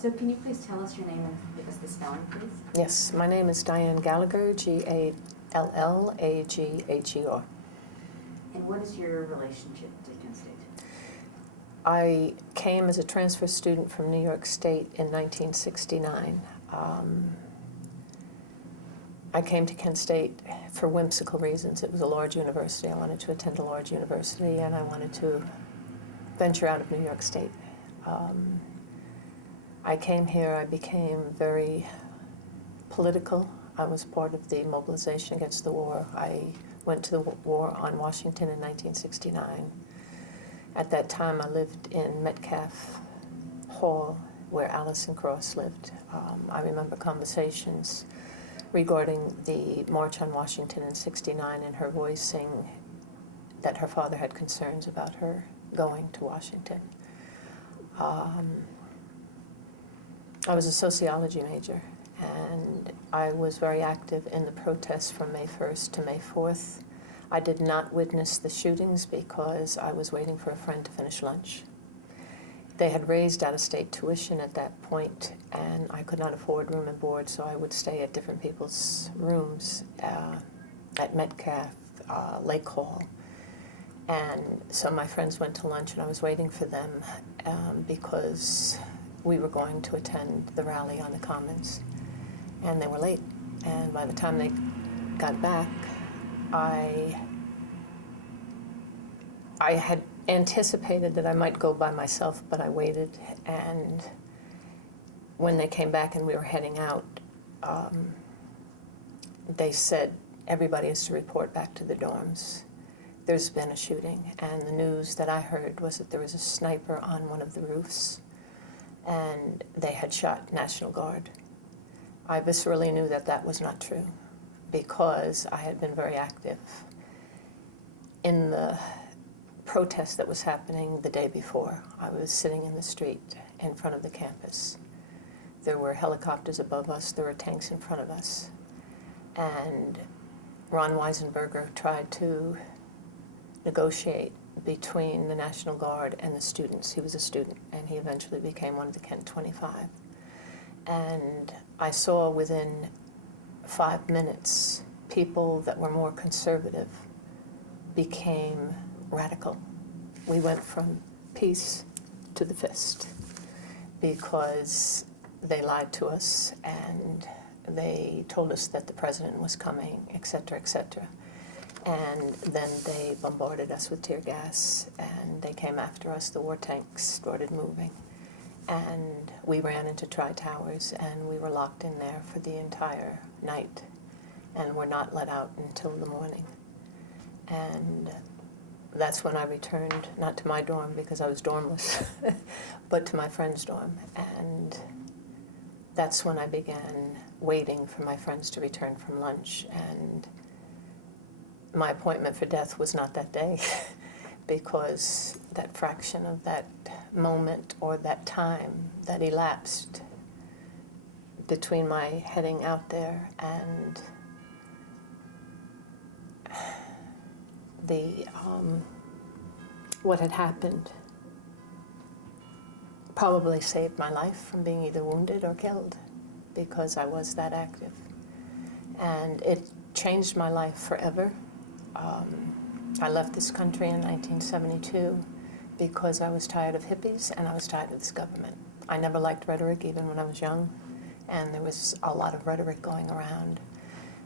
So can you please tell us your name and give us the spelling, please? Yes, my name is Diane Gallagher, Gallagher. And what is your relationship to Kent State? I came as a transfer student from New York State in 1969. I came to Kent State for whimsical reasons. It was a large university. I wanted to attend a large university, and I wanted to venture out of New York State. I came here, I became very political. I was part of the mobilization against the war. I went to the war on Washington in 1969. At that time, I lived in Metcalf Hall, where Allison Cross lived. I remember conversations regarding the March on Washington in '69 and her voicing that her father had concerns about her going to Washington. I was a sociology major, and I was very active in the protests from May 1st to May 4th. I did not witness the shootings because I was waiting for a friend to finish lunch. They had raised out-of-state tuition at that point, and I could not afford room and board, so I would stay at different people's rooms at Metcalf, Lake Hall. And so my friends went to lunch, and I was waiting for them because we were going to attend the rally on the Commons, and they were late. And by the time they got back, I had anticipated that I might go by myself, but I waited, and when they came back and we were heading out, they said, everybody is to report back to the dorms. There's been a shooting, and the news that I heard was that there was a sniper on one of the roofs, and they had shot National Guard. I viscerally knew that that was not true, because I had been very active in the protest that was happening the day before. I was sitting in the street in front of the campus. There were helicopters above us, there were tanks in front of us, and Ron Weisenberger tried to negotiate between the National Guard and the students. He was a student, and he eventually became one of the Kent 25. And I saw within 5 minutes, people that were more conservative became radical. We went from peace to the fist because they lied to us, and they told us that the president was coming, et cetera, et cetera. And then they bombarded us with tear gas, and they came after us. The war tanks started moving, and we ran into Tri-Towers, and we were locked in there for the entire night, and were not let out until the morning. And that's when I returned, not to my dorm because I was dormless, but to my friend's dorm. And that's when I began waiting for my friends to return from lunch. And my appointment for death was not that day because that fraction of that moment or that time that elapsed between my heading out there and the what had happened probably saved my life from being either wounded or killed, because I was that active. And it changed my life forever. I left this country in 1972 because I was tired of hippies and I was tired of this government. I never liked rhetoric, even when I was young, and there was a lot of rhetoric going around.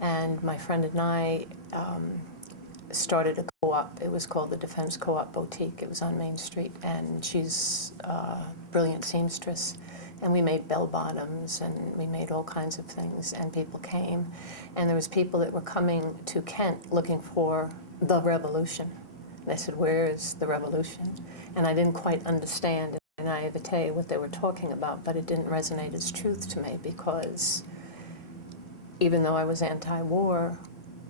And my friend and I started a co-op. It was called the Defense Co-op Boutique. It was on Main Street, and she's a brilliant seamstress. And we made bell bottoms, and we made all kinds of things, and people came. And there was people that were coming to Kent looking for the revolution. And they said, where is the revolution? And I didn't quite understand in my naivete what they were talking about, but it didn't resonate as truth to me, because even though I was anti-war,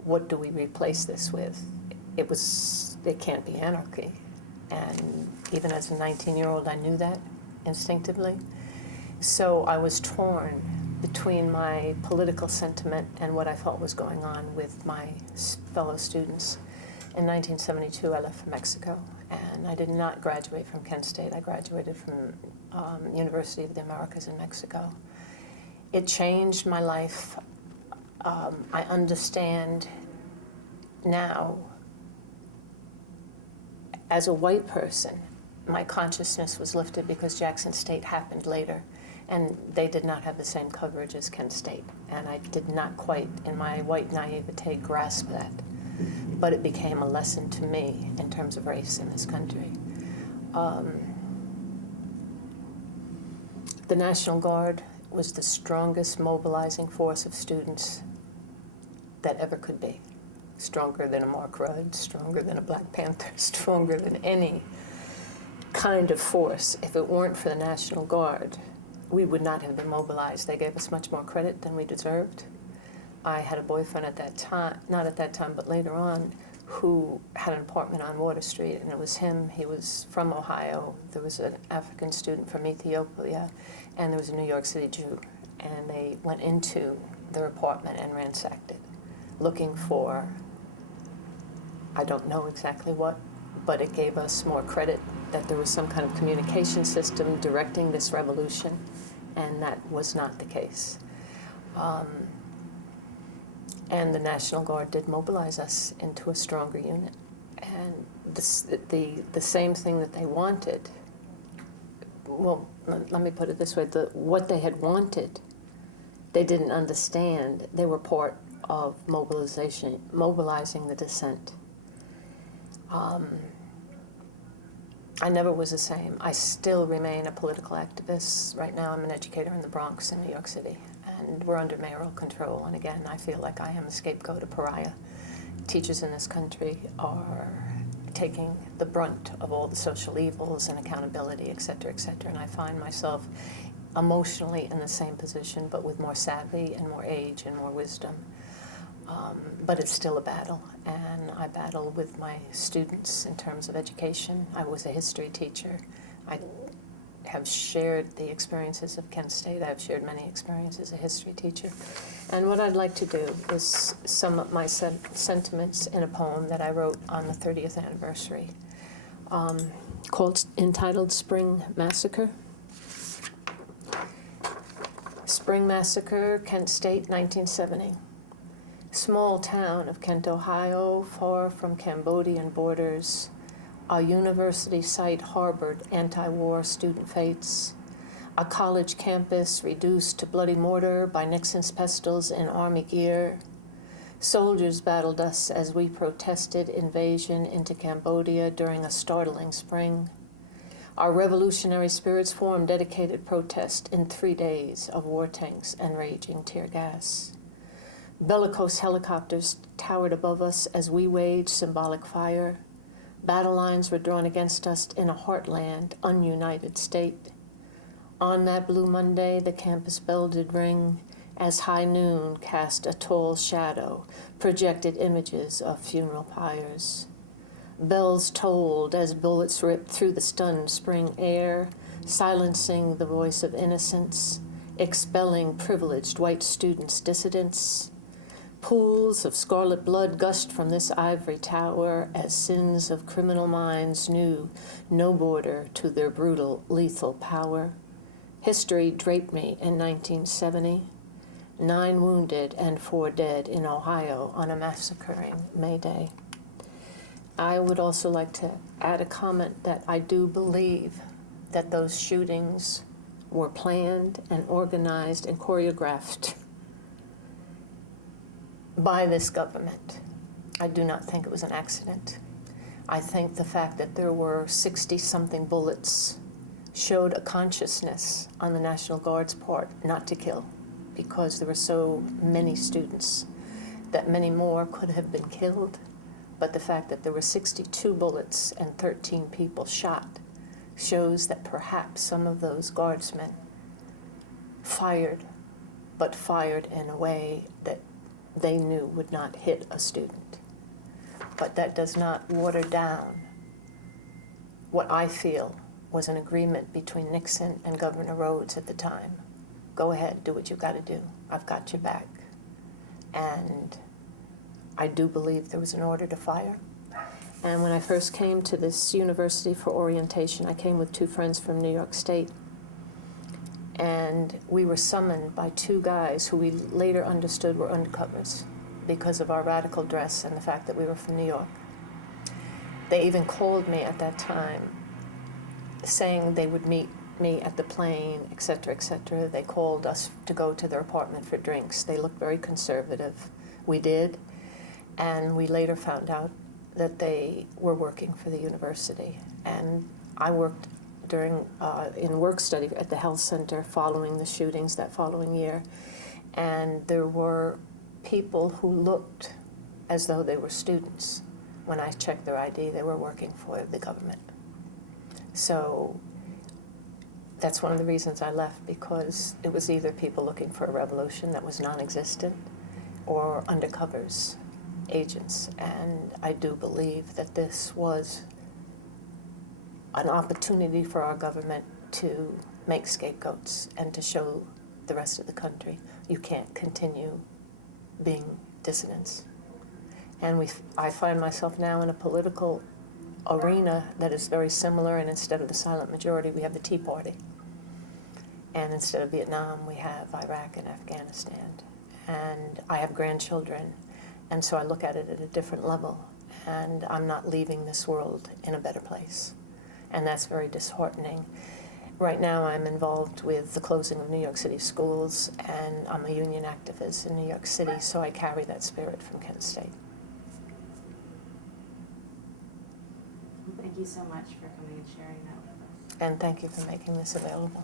what do we replace this with? It can't be anarchy. And even as a 19-year-old, I knew that instinctively. So I was torn between my political sentiment and what I felt was going on with my fellow students. In 1972, I left for Mexico, And I did not graduate from Kent State. I graduated from University of the Americas in Mexico. It changed my life. I understand now, as a white person, my consciousness was lifted because Jackson State happened later, and they did not have the same coverage as Kent State. And I did not quite, in my white naivete, grasp that. But it became a lesson to me in terms of race in this country. The National Guard was the strongest mobilizing force of students that ever could be. Stronger than a Mark Rudd, stronger than a Black Panther, stronger than any kind of force. If it weren't for the National Guard, we would not have been mobilized. They gave us much more credit than we deserved. I had a boyfriend at that time, not at that time, but later on, who had an apartment on Water Street, and it was him. He was from Ohio. There was an African student from Ethiopia, and there was a New York City Jew. And they went into their apartment and ransacked it, looking for, I don't know exactly what, but it gave us more credit that there was some kind of communication system directing this revolution, and that was not the case. And the National Guard did mobilize us into a stronger unit. And the same thing that they wanted, well, let me put it this way, what they had wanted, they didn't understand. They were part of mobilizing the dissent. I never was the same. I still remain a political activist. Right now I'm an educator in the Bronx in New York City, and we're under mayoral control. And again, I feel like I am a scapegoat, a pariah. Teachers in this country are taking the brunt of all the social evils and accountability, et cetera, and I find myself emotionally in the same position, but with more savvy and more age and more wisdom. But it's still a battle, and I battle with my students in terms of education. I was a history teacher. I have shared the experiences of Kent State. I've shared many experiences as a history teacher. And what I'd like to do is sum up my sentiments in a poem that I wrote on the 30th anniversary, entitled Spring Massacre. Spring Massacre, Kent State, 1970. Small town of Kent, Ohio, far from Cambodian borders, a university site harbored anti-war student fates, a college campus reduced to bloody mortar by Nixon's pistols in army gear. Soldiers battled us as we protested invasion into Cambodia during a startling spring. Our revolutionary spirits formed dedicated protest in 3 days of war tanks and raging tear gas. Bellicose helicopters towered above us as we waged symbolic fire. Battle lines were drawn against us in a heartland, ununited state. On that blue Monday, the campus bell did ring as high noon cast a tall shadow, projected images of funeral pyres. Bells tolled as bullets ripped through the stunned spring air, silencing the voice of innocence, expelling privileged white students' dissidents. Pools of scarlet blood gushed from this ivory tower as sins of criminal minds knew no border to their brutal, lethal power. History draped me in 1970. 9 wounded and 4 dead in Ohio on a massacring May Day. I would also like to add a comment that I do believe that those shootings were planned and organized and choreographed by this government. I do not think it was an accident. I think the fact that there were 60-something bullets showed a consciousness on the National Guard's part not to kill, because there were so many students that many more could have been killed. But the fact that there were 62 bullets and 13 people shot shows that perhaps some of those guardsmen fired, but fired in a way that they knew would not hit a student. But that does not water down what I feel was an agreement between Nixon and Governor Rhodes at the time. Go ahead, do what you've got to do. I've got your back. And I do believe there was an order to fire. And when I first came to this university for orientation, I came with 2 friends from New York State. And we were summoned by 2 guys who we later understood were undercovers because of our radical dress and the fact that we were from New York. They even called me at that time, saying they would meet me at the plane, etc., etc. They called us to go to their apartment for drinks. They looked very conservative. We did. And we later found out that they were working for the university. And I worked in work study at the health center following the shootings that following year. And there were people who looked as though they were students. When I checked their ID, they were working for the government. So that's one of the reasons I left, because it was either people looking for a revolution that was non-existent or undercovers, agents. And I do believe that this was an opportunity for our government to make scapegoats and to show the rest of the country you can't continue being dissidents. And I find myself now in a political arena that is very similar, and instead of the silent majority, we have the Tea Party. And instead of Vietnam, we have Iraq and Afghanistan. And I have grandchildren, and so I look at it at a different level. And I'm not leaving this world in a better place. And that's very disheartening. Right now, I'm involved with the closing of New York City schools, and I'm a union activist in New York City, so I carry that spirit from Kent State. Thank you so much for coming and sharing that with us. And thank you for making this available.